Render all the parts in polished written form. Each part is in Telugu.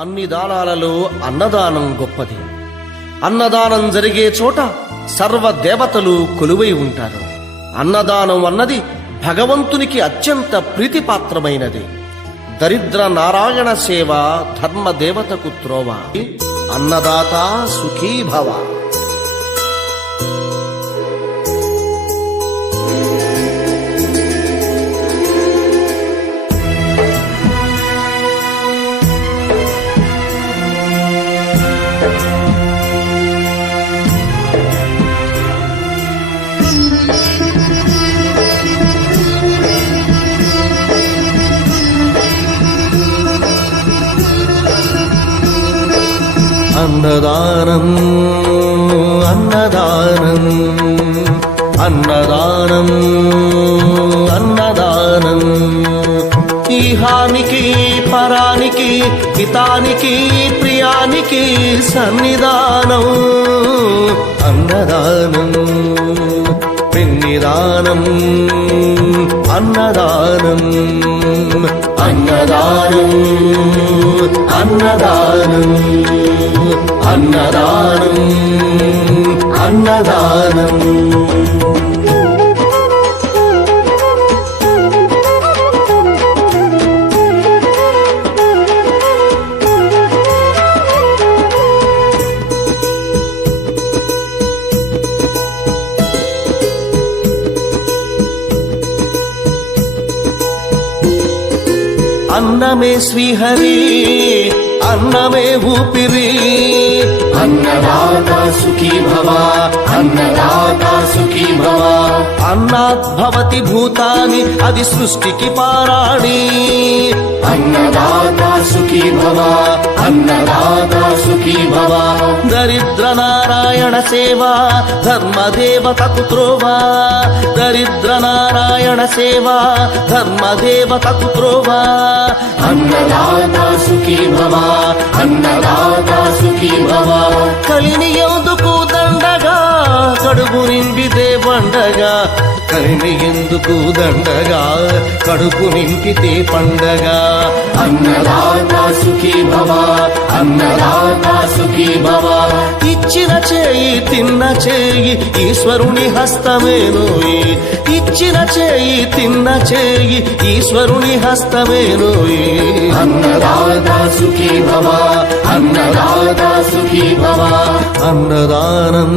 అన్ని దానాలలో అన్నదానం గొప్పది. అన్నదానం జరిగే చోట సర్వ దేవతలు కొలువై ఉంటారు. అన్నదానం అన్నది భగవంతునికి అత్యంత ప్రీతిపాత్రమైనది. దరిద్ర నారాయణ సేవ ధర్మదేవతకు త్రోవ. అన్నదాత సుఖీ భవ. అన్నదానం అన్నదానం అన్నదానం అన్నదానం ఈహానికి పరానికి హితానికి ప్రియానికి సన్నిధానం. అన్నదానం పిన్నిదానం అన్నదానం అన్నదానం అన్నదానం అన్నదానం అన్నదానం. అన్నమే శ్రీహరి అన్నమే ఊపిరి. అన్నదాత సుఖీ భవ అన్నదాత సుఖీ భవ. అన్నాద్భవతి భూతాని అది సృష్టికి పారాణి. అన్నదాత సుఖీ భవ అన్నదాత సుఖీ భవ. దరిద్ర నారాయణ సేవ ధర్మదేవతకు త్రోవ. దరిద్ర నారాయణ సేవ ధర్మదేవతకు త్రోవ. అన్నదాత సుఖీ భవ అన్నదాత సుఖీ భవ. కలిని ఎందుకు దండగా కడుపు నింపితే పండగా. కలిని ఎందుకు దండగా కడుపు నింపితే పండగ. అన్నదాత సుఖీ భవ అన్నదాత సుఖీ భవ. ఇచ్చిన చేయి తిన్న చేయి ఈశ్వరుని హస్తమేనోయి. ఇచ్చిన చేయి తిన్న చేయి ఈశ్వరుని హస్తమేనోయి. అన్నదాత సుఖీ భవ అన్నదాత సుఖీ భవ. అన్నదానం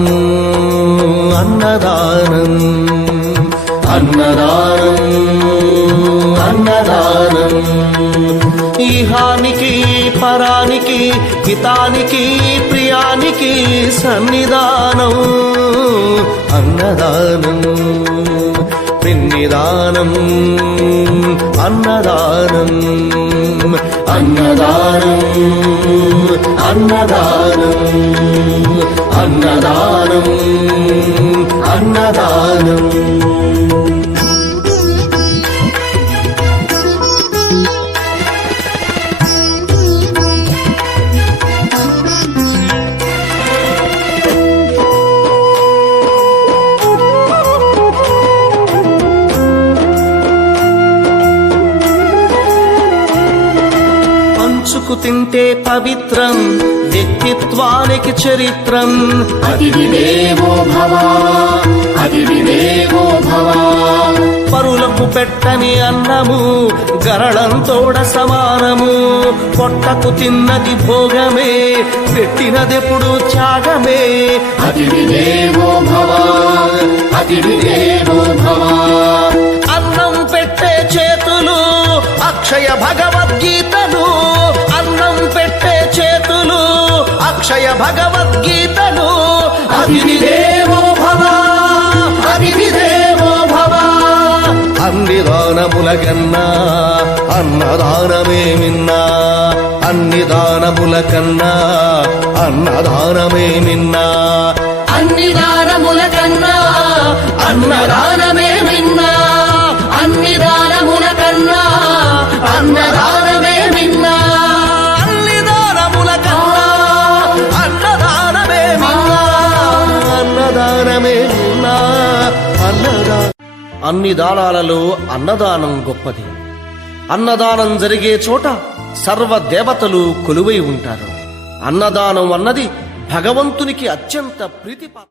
అన్నదానం అన్నదానం అన్నదానం ఈహానికి పరానికి హితానికి ప్రియానికి సన్నిధానం. అన్నదానం పిన్నిదానం అన్నదానం అన్నదానం అన్నదానం అన్నదానం అన్నదానం. పంచుకు తింటే పవిత్రం వ్యక్తిత్వానికి చరిత్రం. అతిథి దేవో భవ అతిథి దేవో భవ. పరులకు పెట్టని అన్నము గరళంతోడ సమానము. పొట్టకు తిన్నది భోగమే పెట్టినదెప్పుడు త్యాగమే. అతిథి దేవో భవ అతిథి దేవో భవ. అన్నం పెట్టే చేతులు అక్షయ భగవద్గీతలు. అన్నం పెట్టే చేతులు అక్షయ భగవద్గీతలు. అతిథి దేవో భవ అతిథి దేవో భవ. అన్ని దానముల కన్నా అన్నదానమే మిన్నా. అన్ని దానముల కన్నా అన్నదానమే మిన్నా. అన్ని దానముల కన్నా అన్నదానమే మిన్నా. అన్ని దానముల కన్నా అన్నదానమే మిన్నా. అన్ని దానముల కన్నా అన్నదానమే మిన్నా. అన్నదానమే మిన్నా. అన్ని దానాలలో అన్నదానం గొప్పది. అన్నదానం జరిగే చోట సర్వ దేవతలు కొలువై ఉంటారు. అన్నదానం అన్నది భగవంతునికి అత్యంత ప్రీతిపాత్ర.